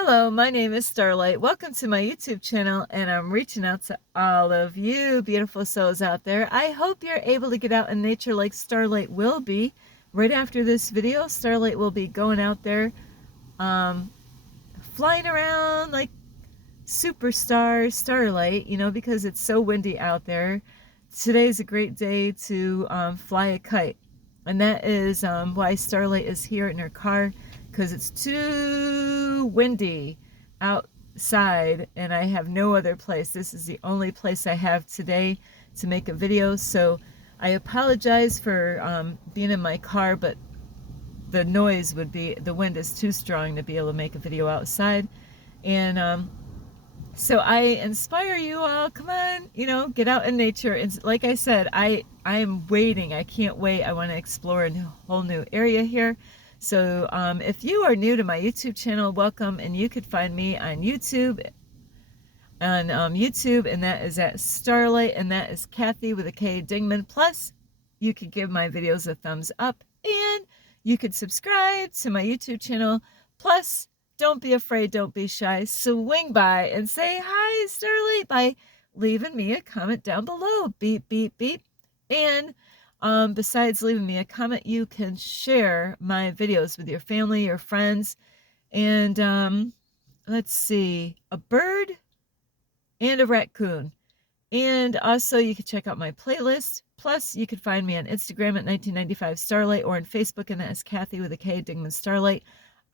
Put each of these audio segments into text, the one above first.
Hello, my name is Starlight. Welcome to my YouTube channel, and I'm reaching out to all of you beautiful souls out there. I hope you're able to get out in nature like Starlight will be. Right after this video, Starlight will be going out there, flying around like superstar Starlight, because it's so windy out there. Today's a great day to fly a kite. And that is why Starlight is here in her car, because it's too windy outside and I have no other place. This is the only place I have today to make a video. So I apologize for being in my car, but the wind is too strong to be able to make a video outside. And so I inspire you all, come on, get out in nature. And like I said, I'm waiting. I can't wait. I want to explore a whole new area here. So if you are new to my YouTube channel, welcome. And you could find me on YouTube, and that is at Starlight, and that is Kathy with a K Dingman. Plus, you could give my videos a thumbs up, and you could subscribe to my YouTube channel. Plus, don't be afraid, don't be shy. Swing by and say hi, Starlight, by leaving me a comment down below. Beep, beep, beep. And besides leaving me a comment, you can share my videos with your family, your friends, and let's see, a bird and a raccoon. And also you can check out my playlist. Plus, you can find me on Instagram at 1995 Starlight, or on Facebook, and that is Kathy with a K Dingman Starlight.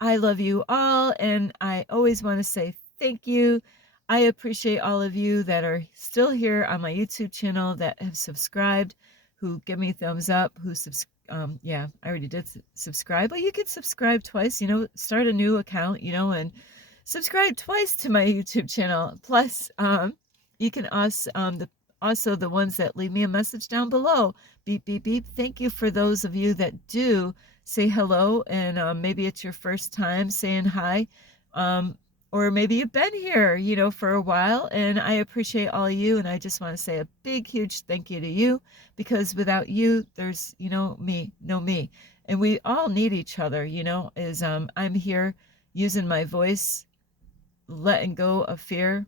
I love you all, and I always want to say thank you. I appreciate all of you that are still here on my YouTube channel, that have subscribed, who give me thumbs up, yeah, I already did subscribe, but you could subscribe twice, start a new account, and subscribe twice to my YouTube channel. Plus, you can also the ones that leave me a message down below, beep, beep, beep. Thank you for those of you that do say hello, and maybe it's your first time saying hi, or maybe you've been here, for a while, and I appreciate all of you, and I just want to say a big, huge thank you to you, because without you, there's, no me, and we all need each other, I'm here using my voice, letting go of fear,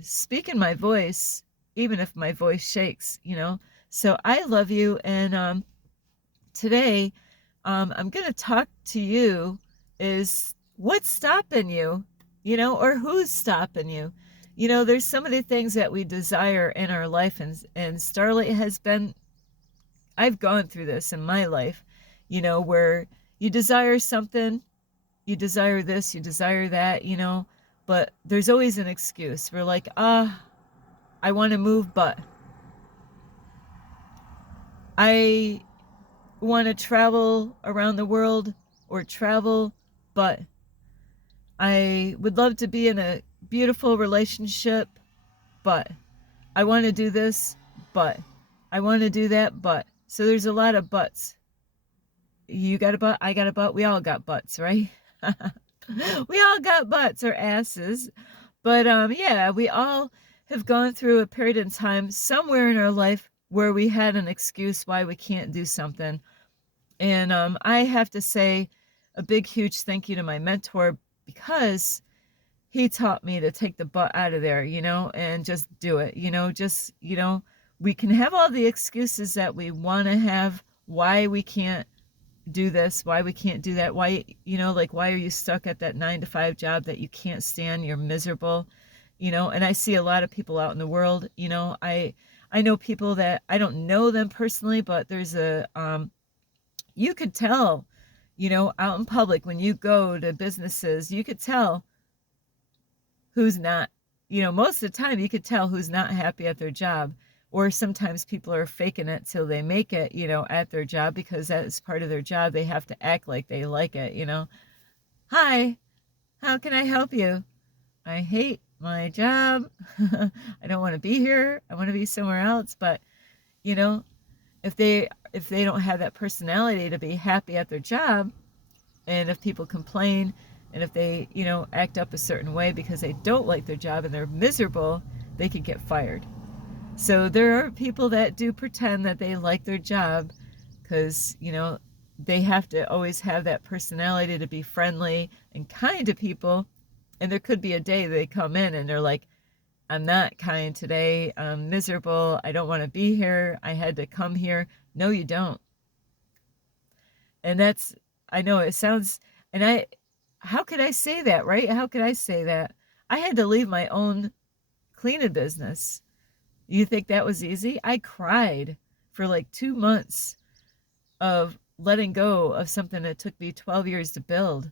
speaking my voice, even if my voice shakes, so I love you, and today, I'm going to talk to you is what's stopping you, or who's stopping you. There's so many things that we desire in our life, and Starlight has been, I've gone through this in my life, where you desire something, you desire this, you desire that, but there's always an excuse. We're like, I want to move, but I want to travel around the world, or travel, but I would love to be in a beautiful relationship, but I want to do this, but I want to do that, but. So there's a lot of buts. You got a butt, I got a butt, we all got butts, right? We all got butts or asses. But yeah, we all have gone through a period in time somewhere in our life where we had an excuse why we can't do something. And I have to say a big, huge thank you to my mentor, because he taught me to take the butt out of there, and just do it, we can have all the excuses that we want to have, why we can't do this, why we can't do that, why, like, why are you stuck at that 9-to-5 job that you can't stand, you're miserable, and I see a lot of people out in the world, I know people that I don't know them personally, but there's you could tell, out in public, when you go to businesses, you could tell who's not, most of the time you could tell who's not happy at their job. Or sometimes people are faking it till they make it, at their job, because that is part of their job. They have to act like they like it, Hi, how can I help you? I hate my job. I don't want to be here. I want to be somewhere else. But, if they don't have that personality to be happy at their job, and if people complain, and if they, act up a certain way because they don't like their job and they're miserable, they could get fired. So there are people that do pretend that they like their job, because, they have to always have that personality to be friendly and kind to people, And there could be a day they come in and they're like, I'm not kind today. I'm miserable. I don't want to be here. I had to come here. No, you don't. And that's, I know it sounds, and how could I say that, right? How could I say that? I had to leave my own cleaning business. You think that was easy? I cried for like 2 months of letting go of something that took me 12 years to build,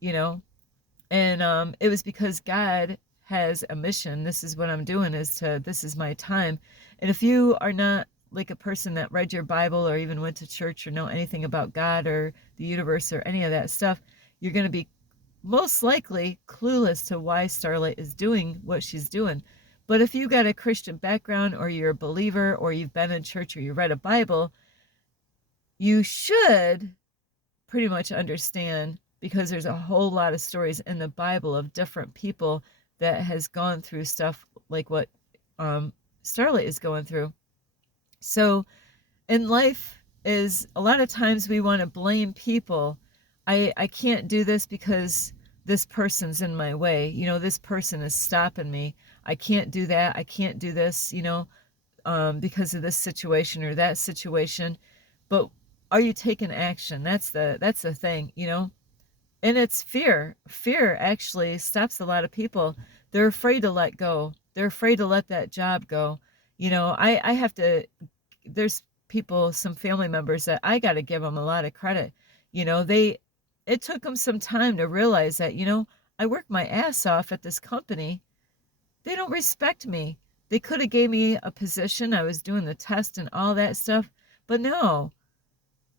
you know? And it was because God has a mission. This is what I'm doing, this is my time. And if you are not like a person that read your Bible or even went to church or know anything about God or the universe or any of that stuff, you're going to be most likely clueless to why Starlight is doing what she's doing. But if you got a Christian background or you're a believer or you've been in church or you read a Bible, you should pretty much understand, because there's a whole lot of stories in the Bible of different people that has gone through stuff like what Starlight is going through. So in life is a lot of times we want to blame people. I can't do this because this person's in my way. You know, this person is stopping me. I can't do that. I can't do this, because of this situation or that situation. But are you taking action? That's the thing, And it's fear. Fear actually stops a lot of people. They're afraid to let go. They're afraid to let that job go. I have to, there's people, some family members that I got to give them a lot of credit. It took them some time to realize that, I worked my ass off at this company. They don't respect me. They could have gave me a position. I was doing the test and all that stuff, but no.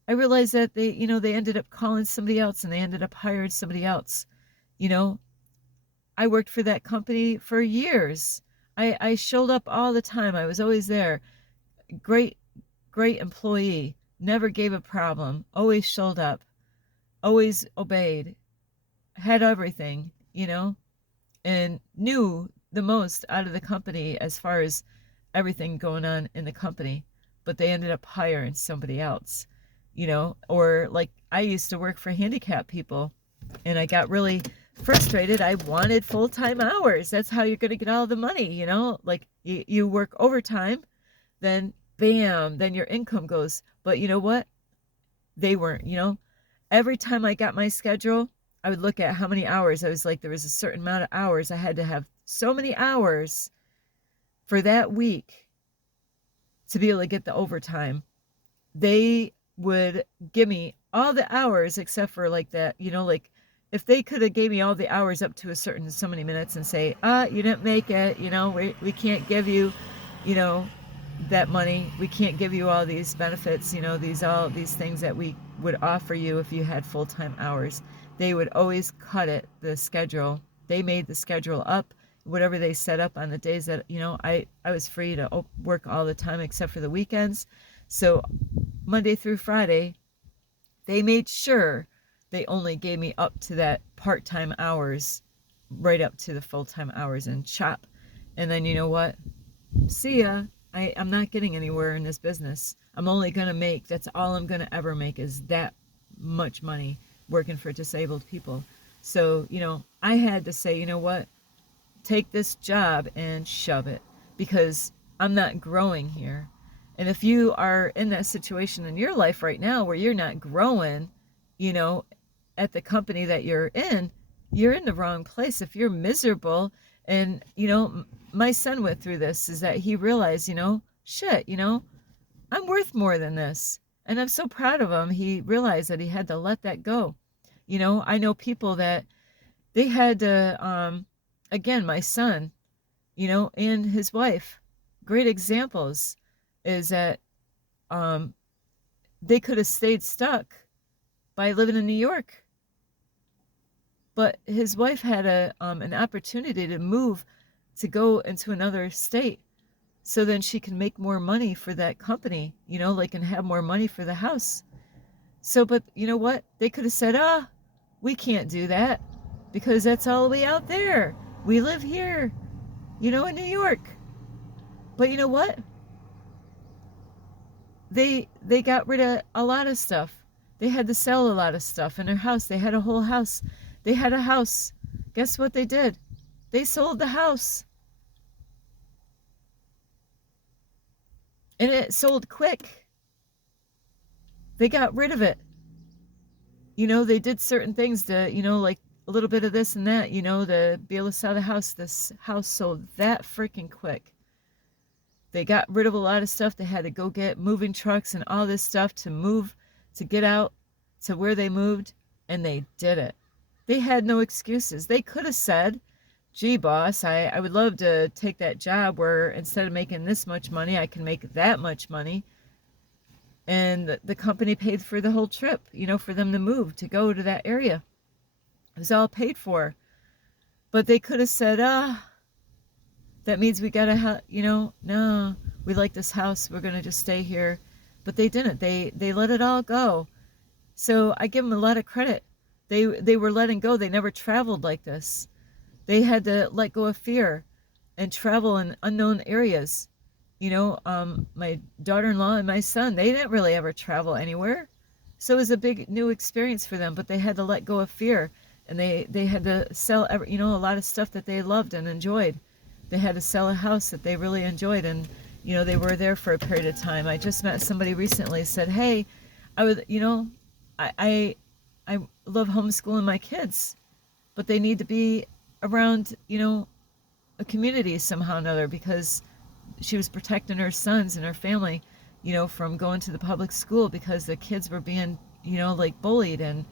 I realized that they ended up calling somebody else and they ended up hiring somebody else. I worked for that company for years. I showed up all the time. I was always there. Great employee. Never gave a problem. Always showed up. Always obeyed. Had everything, and knew the most out of the company as far as everything going on in the company. But they ended up hiring somebody else. Or like I used to work for handicapped people and I got really frustrated. I wanted full-time hours. That's how you're going to get all the money, like you work overtime, then bam, then your income goes. But you know what? They weren't, every time I got my schedule, I would look at how many hours. I was like, there was a certain amount of hours. I had to have so many hours for that week to be able to get the overtime. They would give me all the hours except for like that, like if they could have gave me all the hours up to a certain so many minutes and say, you didn't make it, we can't give you, that money. We can't give you all these benefits, all these things that we would offer you if you had full-time hours. They would always cut it, the schedule. They made the schedule up, whatever they set up on the days that, I was free to work all the time except for the weekends. So Monday through Friday, they made sure they only gave me up to that part-time hours, right up to the full-time hours and chop. And then you know what? See ya. I'm not getting anywhere in this business. I'm only going to make, that's all I'm going to ever make is that much money working for disabled people. So, I had to say, you know what? Take this job and shove it because I'm not growing here. And if you are in that situation in your life right now where you're not growing, at the company that you're in the wrong place. If you're miserable, and, my son went through this, is that he realized, shit, I'm worth more than this. And I'm so proud of him. He realized that he had to let that go. I know people that they had to, again, my son, and his wife, great examples, is that they could have stayed stuck by living in New York. But his wife had an opportunity to move, to go into another state, so then she can make more money for that company, and have more money for the house. So, but you know what? They could have said, we can't do that because that's all the way out there. We live here, in New York. But you know what? They got rid of a lot of stuff. They had to sell a lot of stuff in their house. They had a whole house. They had a house. Guess what they did? They sold the house. And it sold quick. They got rid of it. They did certain things to, like a little bit of this and that, to be able to sell the house. This house sold that freaking quick. They got rid of a lot of stuff. They had to go get moving trucks and all this stuff to move, to get out to where they moved, and they did it. They had no excuses. They could have said, gee, boss, I would love to take that job where instead of making this much money, I can make that much money. And the company paid for the whole trip, for them to move, to go to that area. It was all paid for. But they could have said, that means we gotta no, we like this house, we're gonna just stay here. But they didn't. They let it all go. So I give them a lot of credit. They were letting go. They never traveled like this. They had to let go of fear and travel in unknown areas. My daughter-in-law and my son, they didn't really ever travel anywhere. So it was a big new experience for them, but they had to let go of fear, and they had to sell, a lot of stuff that they loved and enjoyed. They had to sell a house that they really enjoyed, and, they were there for a period of time. I just met somebody recently, said, hey, I would, I love homeschooling my kids, but they need to be around, a community somehow or another, because she was protecting her sons and her family, from going to the public school because the kids were being, like bullied and,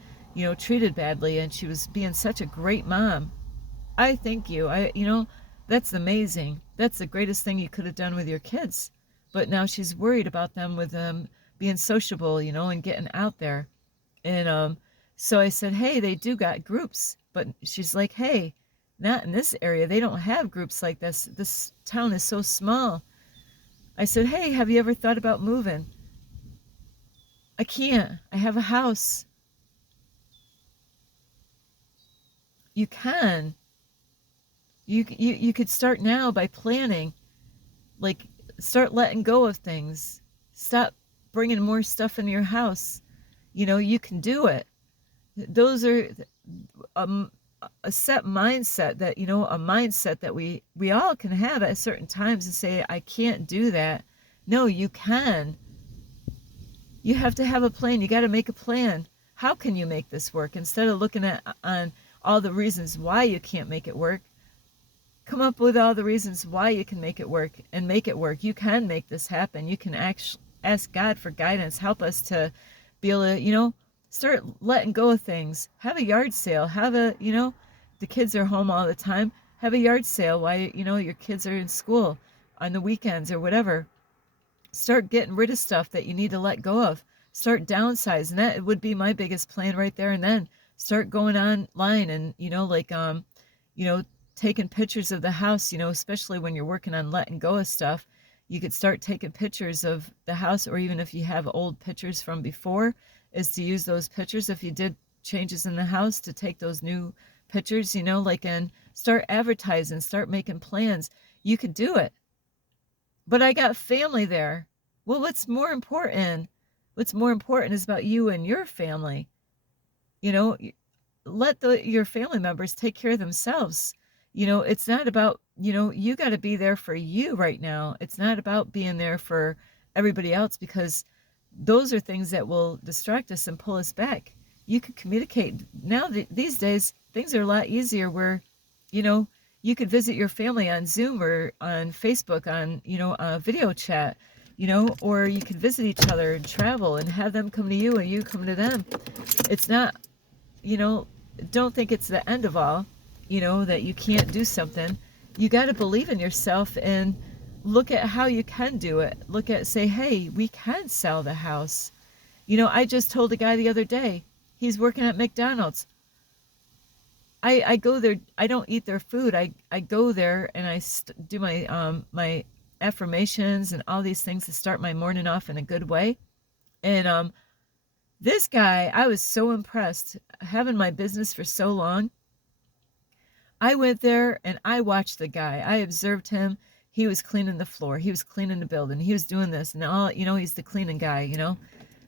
treated badly. And she was being such a great mom. I thank you. That's amazing. That's the greatest thing you could have done with your kids. But now she's worried about them with them being sociable, and getting out there. And so I said, hey, they do got groups. But she's like, hey, not in this area. They don't have groups like this. This town is so small. I said, hey, have you ever thought about moving? I can't. I have a house. You can. You could start now by planning. Like, start letting go of things. Stop bringing more stuff into your house. You can do it. Those are a set mindset that, a mindset that we all can have at certain times and say, I can't do that. No, you can. You have to have a plan. You got to make a plan. How can you make this work? Instead of looking on all the reasons why you can't make it work, come up with all the reasons why you can make it work and make it work. You can make this happen. You can actually ask God for guidance. Help us to be able to, start letting go of things. Have a yard sale. Have a, the kids are home all the time. Have a yard sale while, your kids are in school on the weekends or whatever. Start getting rid of stuff that you need to let go of. Start downsizing. That would be my biggest plan right there and then. Start going online and, taking pictures of the house, especially when you're working on letting go of stuff. You could start taking pictures of the house, or even if you have old pictures from before, is to use those pictures. If you did changes in the house, to take those new pictures, and start advertising, start making plans. You could do it. But I got family there. Well, what's more important? What's more important is about you and your family. Let your family members take care of themselves. It's not about, you got to be there for you right now. It's not about being there for everybody else, because those are things that will distract us and pull us back. You can communicate. Now, these days, things are a lot easier where, you could visit your family on Zoom or on Facebook on, video chat, or you could visit each other and travel and have them come to you and you come to them. It's not, don't think it's the end of all, that you can't do something. You got to believe in yourself and look at how you can do it. Say, hey, we can sell the house. I just told a guy the other day, he's working at McDonald's. I go there. I don't eat their food. I go there and I do my my affirmations and all these things to start my morning off in a good way. And this guy, I was so impressed. Having my business for so long, I went there and I watched the guy. I observed him. He was cleaning the floor. He was cleaning the building. He was doing this and all. He's the cleaning guy.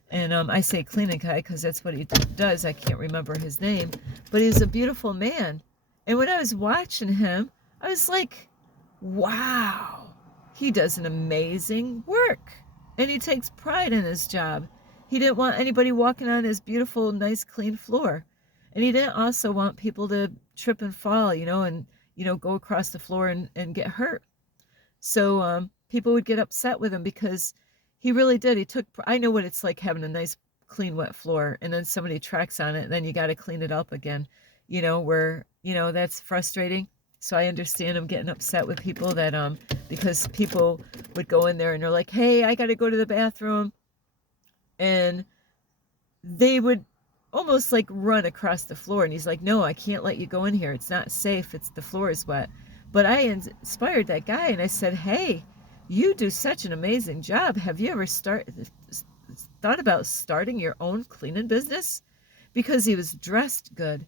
And I say cleaning guy because that's what he does. I can't remember his name, but he's a beautiful man. And when I was watching him, I was like, wow, he does an amazing work. And he takes pride in his job. He didn't want anybody walking on his beautiful, nice, clean floor. And he didn't also want people to trip and fall, and go across the floor and get hurt. So people would get upset with him because he really did. I know what it's like having a nice, clean, wet floor, and then somebody tracks on it, and then you got to clean it up again, that's frustrating. So I understand him getting upset with people that, because people would go in there and they're like, hey, I got to go to the bathroom. And they would almost like run across the floor. And he's like, no, I can't let you go in here. It's not safe. The floor is wet. But I inspired that guy and I said, hey, you do such an amazing job. Have you ever thought about starting your own cleaning business? Because he was dressed good.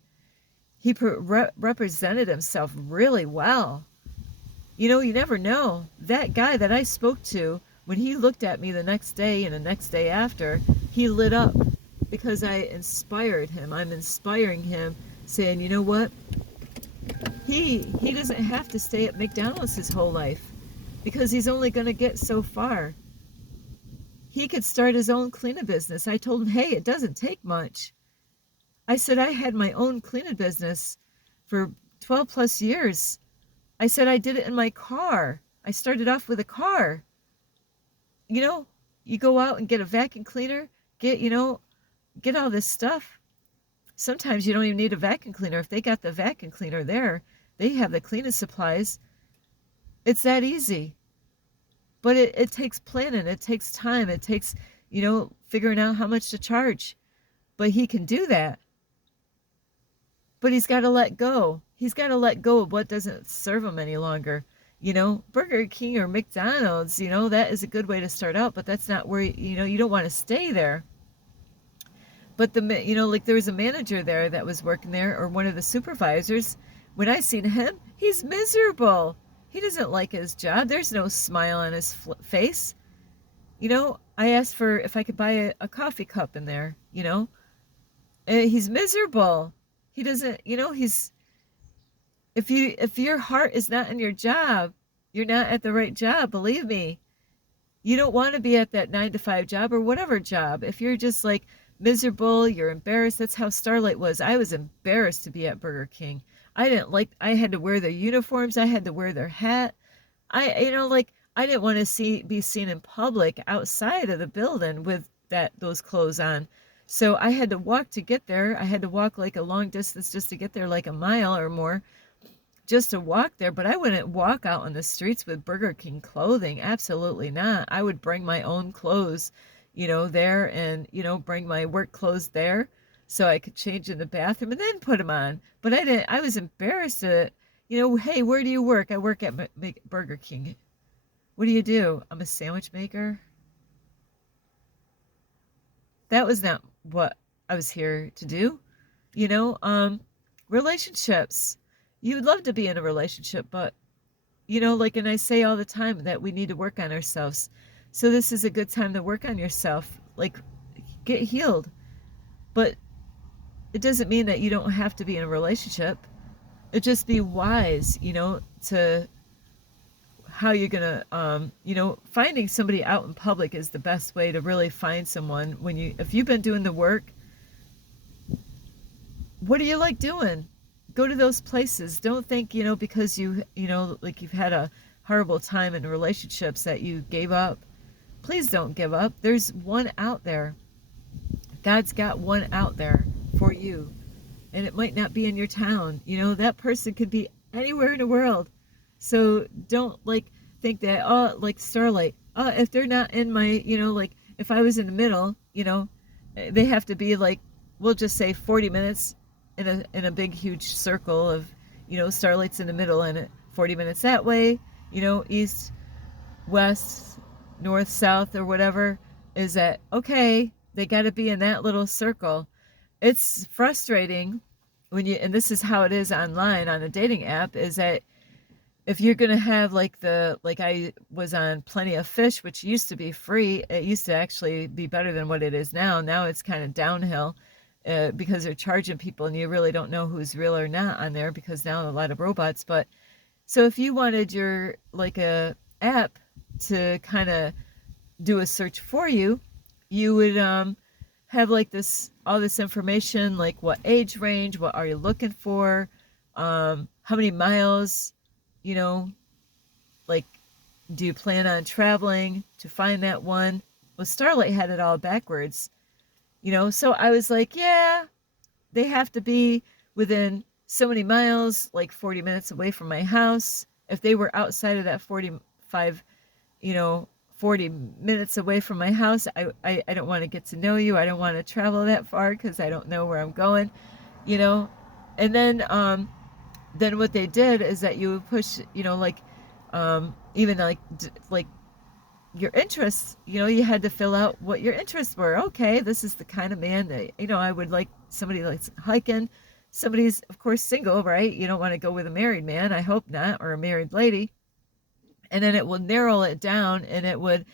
He represented himself really well. You never know. That guy that I spoke to, when he looked at me the next day and the next day after, he lit up because I inspired him. I'm inspiring him, saying, you know what? He doesn't have to stay at McDonald's his whole life because he's only going to get so far. He could start his own cleaning business. I told him, hey, it doesn't take much. I said I had my own cleaning business for 12 plus years. I said I did it in my car. I started off with a car. You go out and get a vacuum cleaner, get all this stuff. Sometimes you don't even need a vacuum cleaner. If they got the vacuum cleaner there, they have the cleaning supplies. It's that easy. But it takes planning. It takes time. It takes, figuring out how much to charge. But he can do that. But he's got to let go. He's got to let go of what doesn't serve him any longer. Burger King or McDonald's, that is a good way to start out, but that's not where, you don't want to stay there. But like there was a manager there that was working there, or one of the supervisors. When I seen him, he's miserable. He doesn't like his job. There's no smile on his face. I asked for if I could buy a coffee cup in there, and he's miserable. He doesn't, if your heart is not in your job, you're not at the right job, believe me. You don't want to be at that 9 to 5 job or whatever job. If you're just like miserable, you're embarrassed. That's how Starlight was. I was embarrassed to be at Burger King. I had to wear their uniforms. I had to wear their hat. I didn't want to be seen in public outside of the building with those clothes on. So I had to walk to get there. I had to walk like a long distance just to get there, like a mile or more, just to walk there. But I wouldn't walk out on the streets with Burger King clothing. Absolutely not. I would bring my own clothes, there, and, bring my work clothes there so I could change in the bathroom and then put them on. But I was embarrassed to, hey, where do you work? I work at Burger King. What do you do? I'm a sandwich maker. That was not what I was here to do. Relationships. You would love to be in a relationship, but, and I say all the time that we need to work on ourselves. So this is a good time to work on yourself, like get healed. But it doesn't mean that you don't have to be in a relationship. It just be wise, to how you're going to, finding somebody out in public is the best way to really find someone. If you've been doing the work, what do you like doing? Go to those places. Don't think, because like you've had a horrible time in relationships that you gave up. Please don't give up. There's one out there. God's got one out there for you. And it might not be in your town. That person could be anywhere in the world. So don't think that, like Starlight, if they're not in my, if I was in the middle, they have to be we'll just say 40 minutes in a big, huge circle of, Starlight's in the middle and 40 minutes that way, east, west, north, south, or whatever. Is that okay? They got to be in that little circle. It's frustrating and this is how it is online on a dating app, is that if you're going to have I was on Plenty of Fish, which used to be free. It used to actually be better than what it is now. Now it's kind of downhill. because they're charging people and you really don't know who's real or not on there because now a lot of robots. But so if you wanted your like a app to kind of do a search for you, you would have like this all this information like what age range, what are you looking for, how many miles, you know, like do you plan on traveling to find that one? Well, Starlight had it all backwards, you know, so I was like, yeah, they have to be within so many miles, like 40 minutes away from my house. If they were outside of that 45, you know, 40 minutes away from my house, I don't want to get to know you. I don't want to travel that far because I don't know where I'm going, you know. And then what they did is that you would push, you know, like even like your interests, you know, you had to fill out what your interests were. Okay, this is the kind of man that, you know, I would like somebody likes hiking. Somebody's, of course, single, right? You don't want to go with a married man. I hope not, or a married lady. And then it will narrow it down and it would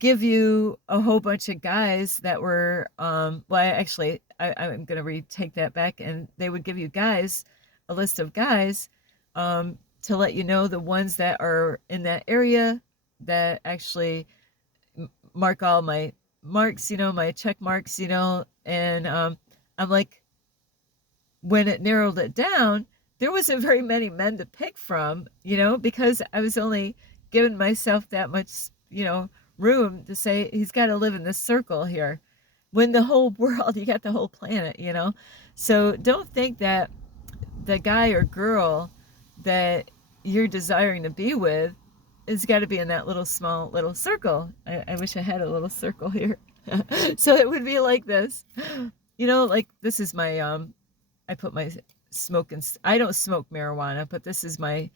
give you a whole bunch of guys that were, I'm going to retake that back. And they would give you guys, a list of guys, to let you know the ones that are in that area that actually mark all my marks, you know, my check marks, you know, and I'm like, when it narrowed it down, there wasn't very many men to pick from, you know, because I was only giving myself that much, you know, room to say he's got to live in this circle here. When the whole world, you got the whole planet, you know. So don't think that the guy or girl that you're desiring to be with has got to be in that little small little circle. I wish I had a little circle here. So it would be like this, you know, like this is my I put my smoking. I don't smoke marijuana, but this is my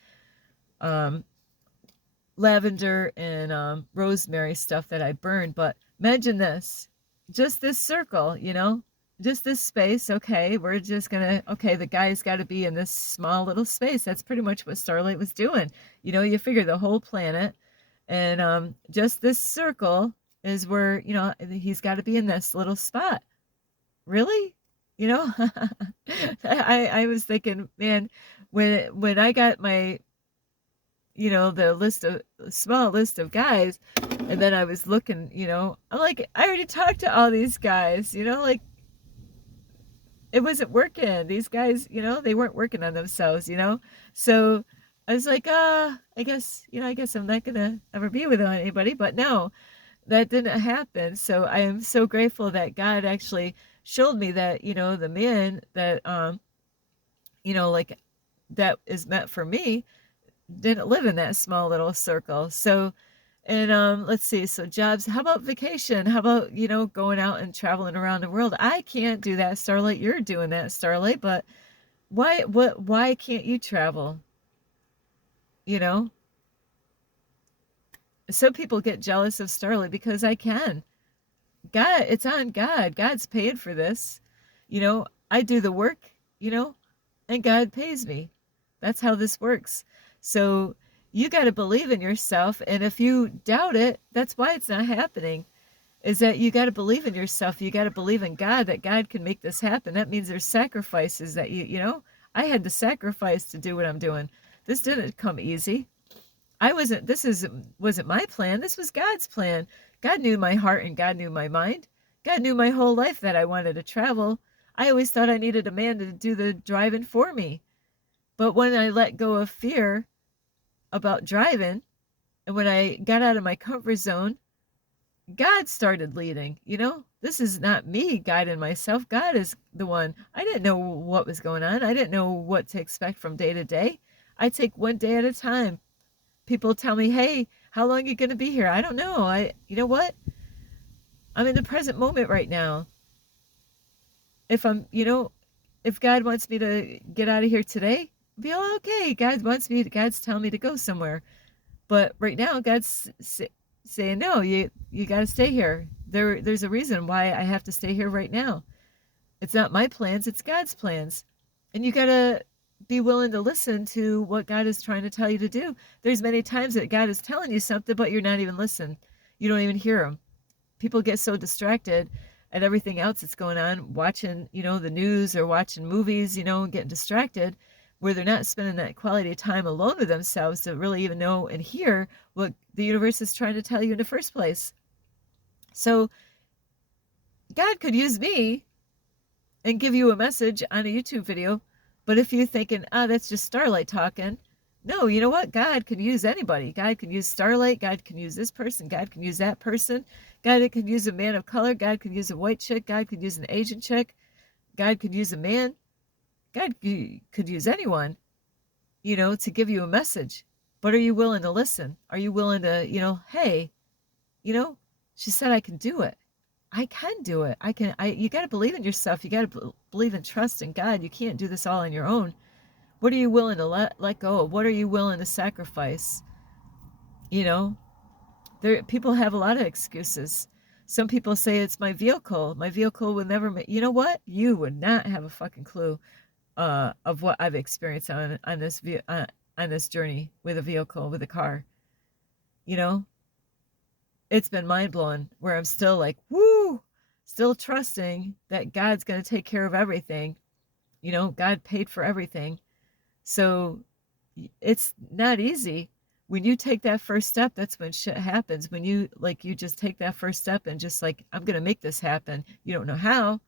lavender and rosemary stuff that I burned. But imagine this, just this circle, you know, just this space. Okay, we're just gonna, okay, the guy's got to be in this small little space. That's pretty much what Starlight was doing. You know, you figure the whole planet, and just this circle is where, you know, he's got to be in this little spot. Really? You know, I was thinking, man, when I got my, you know, the list of small list of guys, and then I was looking, you know, I'm like, I already talked to all these guys, you know, like it wasn't working. These guys, you know, they weren't working on themselves, you know. So I was like, I guess, you know, I guess I'm not gonna ever be with anybody. But no, that didn't happen. So I am so grateful that God actually showed me that, you know, the man that you know, like that is meant for me didn't live in that small little circle. So, and let's see, so jobs, how about vacation? How about, you know, going out and traveling around the world? I can't do that, Starlight. You're doing that, Starlight, but why can't you travel? You know? Some people get jealous of Starlight because I can. God, it's on God. God's paid for this. You know, I do the work, you know, and God pays me. That's how this works. So you got to believe in yourself. And if you doubt it, that's why it's not happening, is that you got to believe in yourself. You got to believe in God, that God can make this happen. That means there's sacrifices that you know, I had to sacrifice to do what I'm doing. This didn't come easy. Wasn't my plan. This was God's plan. God knew my heart and God knew my mind. God knew my whole life that I wanted to travel. I always thought I needed a man to do the driving for me. But when I let go of fear about driving, and when I got out of my comfort zone, God started leading. You know, this is not me guiding myself. God is the one. I didn't know what was going on. I didn't know what to expect from day to day. I take one day at a time. People tell me, hey, how long are you going to be here? I don't know. You know what? I'm in the present moment right now. If I'm, you know, if God wants me to get out of here today, be all okay. God's telling me to go somewhere. But right now, God's saying, no, you got to stay here. There's a reason why I have to stay here right now. It's not my plans, it's God's plans. And you got to be willing to listen to what God is trying to tell you to do. There's many times that God is telling you something, but you're not even listening. You don't even hear him. People get so distracted at everything else that's going on, watching, the news or watching movies, and getting distracted, where they're not spending that quality time alone with themselves to really even know and hear what the universe is trying to tell you in the first place. So God could use me and give you a message on a YouTube video, but if you're thinking, that's just Starlight talking, no, you know what? God can use anybody. God can use Starlight. God can use this person. God can use that person. God can use a man of color. God can use a white chick. God could use an Asian chick. God could use a man. God could use anyone, to give you a message. But are you willing to listen? Are you willing to, hey, she said I can do it. I can do it. You got to believe in yourself. You got to believe and trust in God. You can't do this all on your own. What are you willing to let go of? What are you willing to sacrifice? People have a lot of excuses. Some people say it's my vehicle. My vehicle would never make, you know what? You would not have a fucking clue of what I've experienced on this journey with a vehicle, with a car. It's been mind-blowing, where I'm still like, woo, still trusting that God's going to take care of everything. God paid for everything. So it's not easy. When you take that first step, that's when shit happens. When you just take that first step and just like, I'm going to make this happen. You don't know how,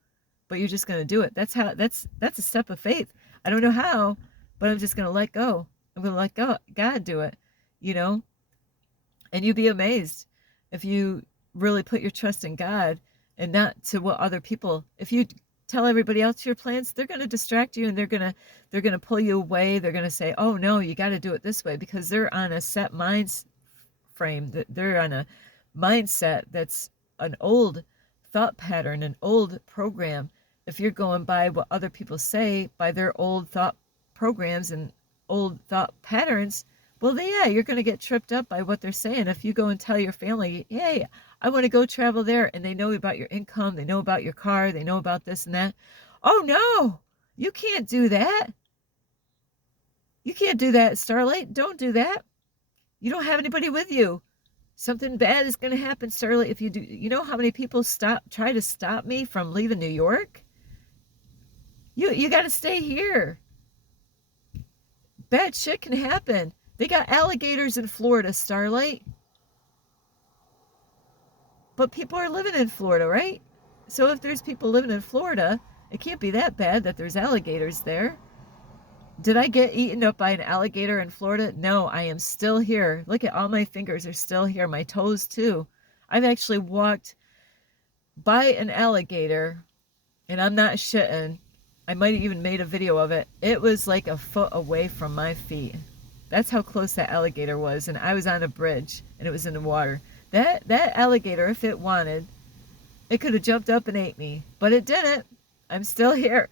but you're just going to do it. That's a step of faith. I don't know how, but I'm just going to let go. I'm going to let God do it, and you'd be amazed if you really put your trust in God and not to what other people, if you tell everybody else your plans, they're going to distract you, and they're going to pull you away. They're going to say, oh no, you got to do it this way, because they're on a set mind frame. They're on a mindset that's an old thought pattern, an old program. If you're going by what other people say, by their old thought programs and old thought patterns, well, you're going to get tripped up by what they're saying. If you go and tell your family, hey, I want to go travel there, and they know about your income, they know about your car, they know about this and that. Oh no, you can't do that. You can't do that, Starlight. Don't do that. You don't have anybody with you. Something bad is going to happen, Starlight, if you do. You know how many people try to stop me from leaving New York? You got to stay here. Bad shit can happen. They got alligators in Florida, Starlight. But people are living in Florida, right? So if there's people living in Florida, it can't be that bad that there's alligators there. Did I get eaten up by an alligator in Florida? No, I am still here. Look at all my fingers are still here. My toes too. I've actually walked by an alligator, and I'm not shitting. I might have even made a video of it. It was like a foot away from my feet. That's how close that alligator was. And I was on a bridge, and it was in the water. That alligator, if it wanted, it could have jumped up and ate me. But it didn't. I'm still here.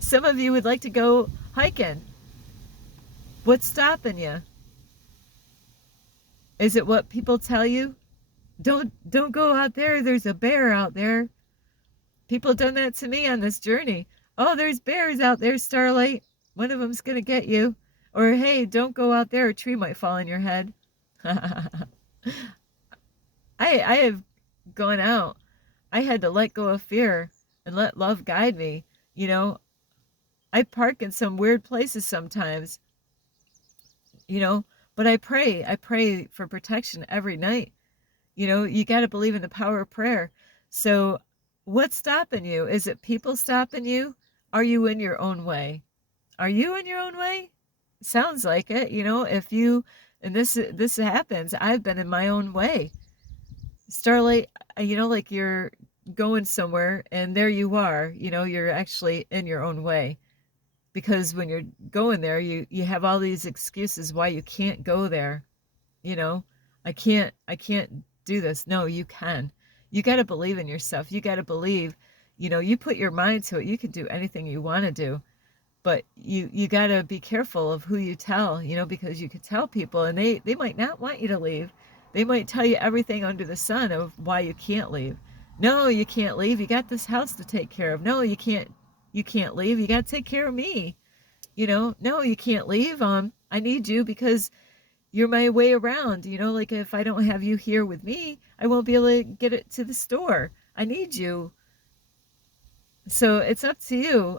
Some of you would like to go hiking. What's stopping you? Is it what people tell you? Don't go out there. There's a bear out there. People have done that to me on this journey. Oh, there's bears out there, Starlight. One of them's going to get you. Or, hey, don't go out there. A tree might fall on your head. I have gone out. I had to let go of fear and let love guide me. I park in some weird places sometimes, but I pray. I pray for protection every night. You got to believe in the power of prayer. So what's stopping you? Is it people stopping you? Are you in your own way? Are you in your own way? Sounds like it. If you, and this happens, I've been in my own way. Starlight, like you're going somewhere and there you are, you're actually in your own way. Because when you're going there, you have all these excuses why you can't go there. I can't do this. No, you can. You got to believe in yourself. You got to believe, you put your mind to it. You can do anything you want to do. But you got to be careful of who you tell, because you could tell people and they might not want you to leave. They might tell you everything under the sun of why you can't leave. No, you can't leave. You got this house to take care of. No, you can't leave. You got to take care of me. No, you can't leave. I need you because you're my way around. Like if I don't have you here with me, I won't be able to get it to the store. I need you. So it's up to you.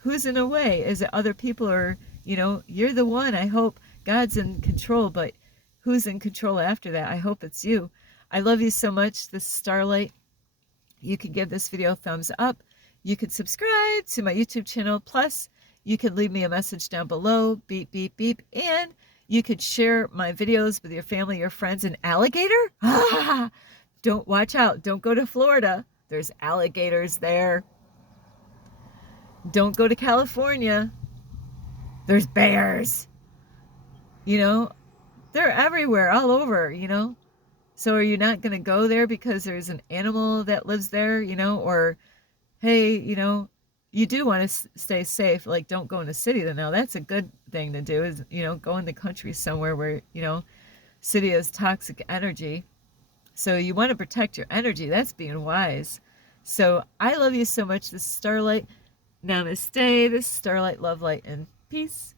Who's in a way? Is it other people, or, you're the one? I hope God's in control, but who's in control after that? I hope it's you. I love you so much. This is Starlight. You can give this video a thumbs up. You can subscribe to my YouTube channel. Plus, you can leave me a message down below. Beep, beep, beep. And you could share my videos with your family, your friends. An alligator? Ah! Don't, watch out. Don't go to Florida. There's alligators there. Don't go to California. There's bears. They're everywhere, all over, So are you not going to go there because there's an animal that lives there, or, hey, you do want to stay safe. Like, don't go in the city. Now, that's a good thing to do is, go in the country somewhere where, city has toxic energy. So you want to protect your energy. That's being wise. So I love you so much. This is Starlight. Namaste. This is Starlight, love, light, and peace.